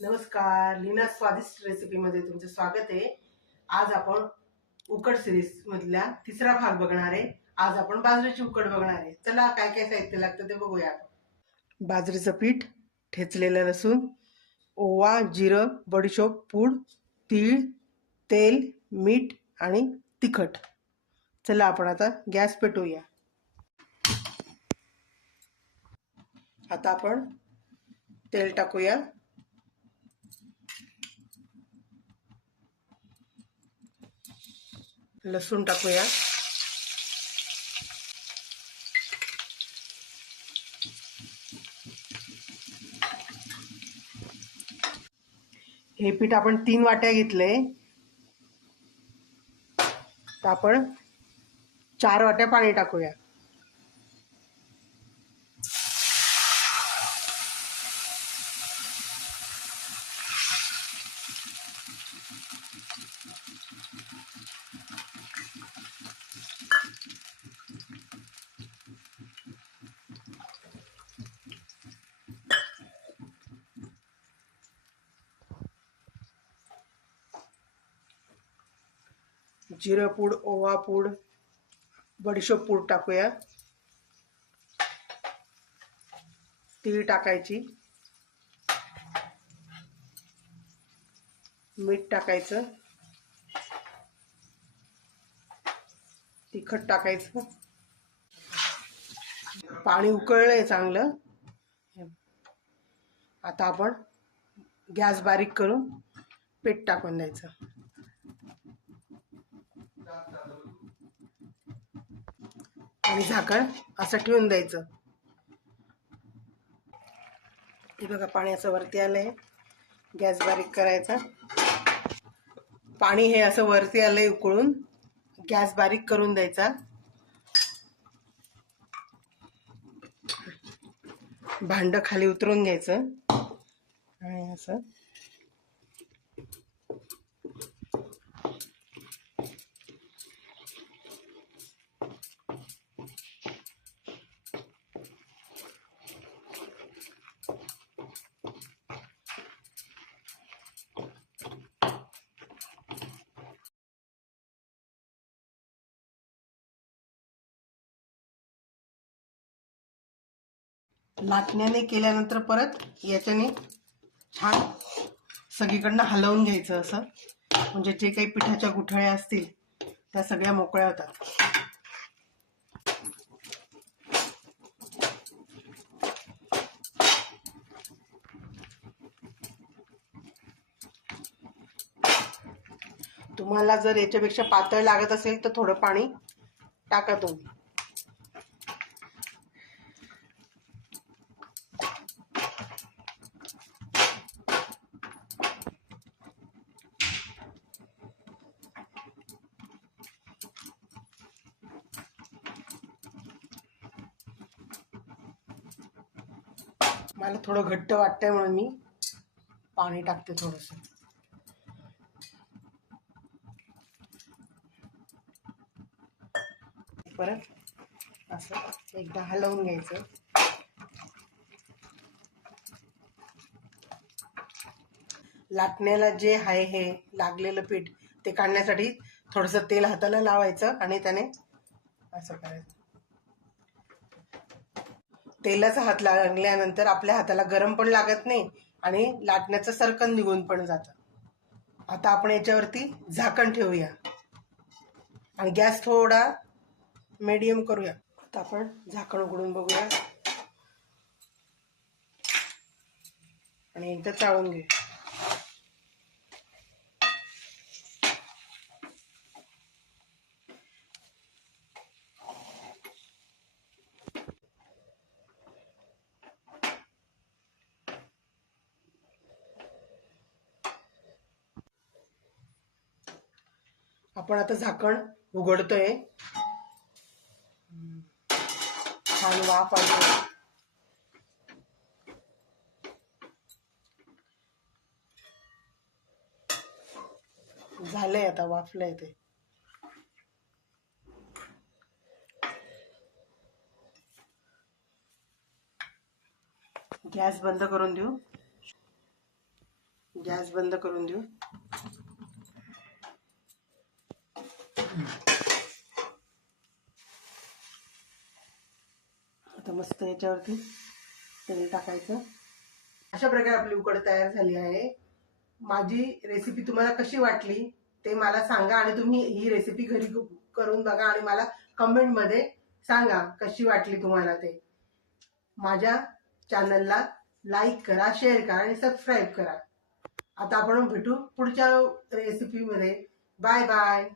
नमस्कार लीना स्वादिष्ट रेसिपीमध्ये तुमचं स्वागत आहे. आज आपण उकड सिरीज मधल्या तिसरा भाग बघणार आहे. आज आपण बाजरीची उकड बघणार आहे. चला काय काय साहित्य लागतं ते बघूया. आपण बाजरीचं पीठ ठेचलेलं लसूण ओवा जिरं बडीशोप पूड तीळ तेल मीठ आणि तिखट. चला आपण आता गॅस पेटवूया. आता आपण तेल टाकूया. लसूण टाकूया. हे पीठ आपण तीन वाट्या घेतले. तर आपण चार वाट्या पाणी टाकूया. जिरं पूड ओवा पूड बडीशोप पूड टाकूया. तीळ टाकायची. मीठ टाकायचं. तिखट टाकायचं. पाणी उकळलंय चांगलं. आता आपण गॅस बारीक करून पीठ टाकून द्यायचं. आणि झाकण असं ठेवून द्यायचं. हे बघा पाणी असं वरती आलंय. गॅस बारीक करायचा. पाणी हे असं वरती आलंय उकळून. गॅस बारीक करून द्यायचा. भांड खाली उतरून घ्यायचं. आणि असं लाटण्याने केल्यानंतर परत याच्याने छान सगळीकडनं हलवून घ्यायचं असं. म्हणजे जे काही पिठाच्या गुठळ्या असतील त्या सगळ्या मोकळ्या होतात. तुम्हाला जर याच्यापेक्षा पातळ लागत असेल तर थोडं पाणी टाका तुम्ही. मला थोडं घट्ट वाटतंय म्हणून मी पाणी टाकते थोडस. परत असं एकदा हलवून घ्यायचं. लाटण्याला जे आहे हे लागलेलं पीठ ते काढण्यासाठी थोडस तेल हाताला लावायचं आणि त्याने असं करायचं. तेलाचा हात लागल्यानंतर आपल्या हाताला गरम पण लागत नाही आणि लाटण्याचं सरकन निघून पण जातं. आता आपण याच्यावरती झाकण ठेवूया. आणि गॅस थोडा मीडियम करूया. आता आपण झाकण उघडून बघूया. आणि एकदा चाळून घेऊया. आपण आता झाकण उघडतोय. छान वाफ आली. झालंय आता वाफलंय ते. गॅस बंद करून देऊ. गॅस बंद करून देऊ. आता मस्त याच्यावरती तेल टाकायचं. अशा प्रकारे आपली उकड तयार झाली आहे. माझी रेसिपी तुम्हाला कशी वाटली ते मला सांगा आणि तुम्ही ही रेसिपी घरी करून बघा आणि मला कमेंटमध्ये सांगा कशी वाटली तुम्हाला ते. माझ्या चॅनलला लाईक करा शेअर करा आणि सबस्क्राईब करा. आता आपण भेटू पुढच्या रेसिपीमध्ये बाय बाय